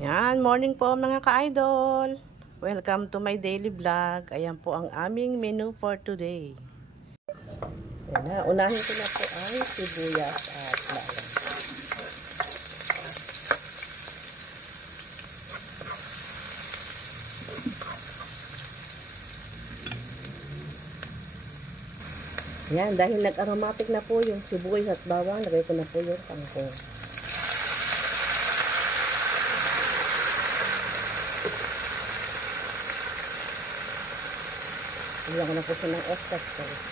Yan, morning po mga ka-idol. Welcome to my daily vlog. Ayan po ang aming menu for today. Yan na, unahin ko na po ang sibuyas at bawang. Yan, dahil nag-aromatic na po yung sibuyas at bawang, lagay ko na po yung kangkong. Ilang ko na po siya ng extra sauce.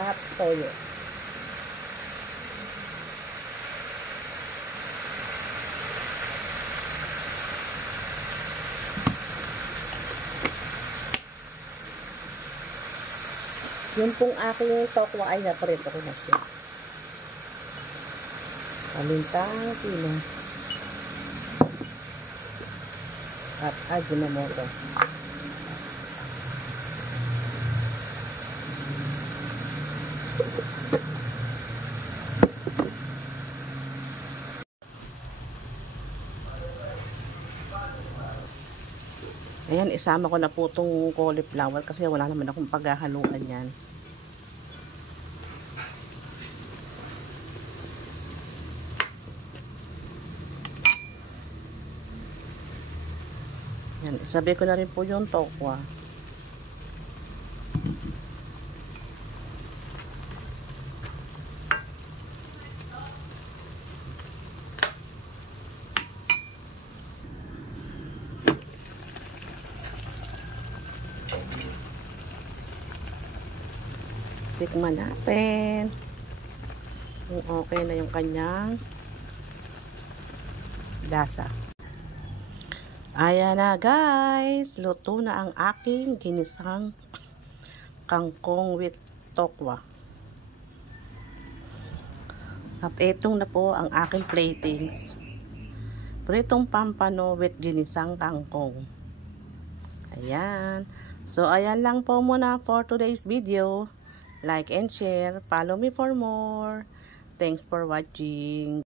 At toyo. Yung pong aking tokwa ay naparito ko na siya. Palintang pino. At ajinomoto. Ayan, isama ko na po itong cauliflower kasi wala naman akong paghahaluan yan. Yan, isabi ko na rin po yung tokwa. Tikman natin kung okay na yung kanyang lasa. Ayan na guys, luto na ang aking ginisang kangkong with tokwa. At itong na po ang aking platings. Pritong pampano with ginisang kangkong. Ayan. So ayan lang po muna for today's video. Like and share. Follow me for more. Thanks for watching.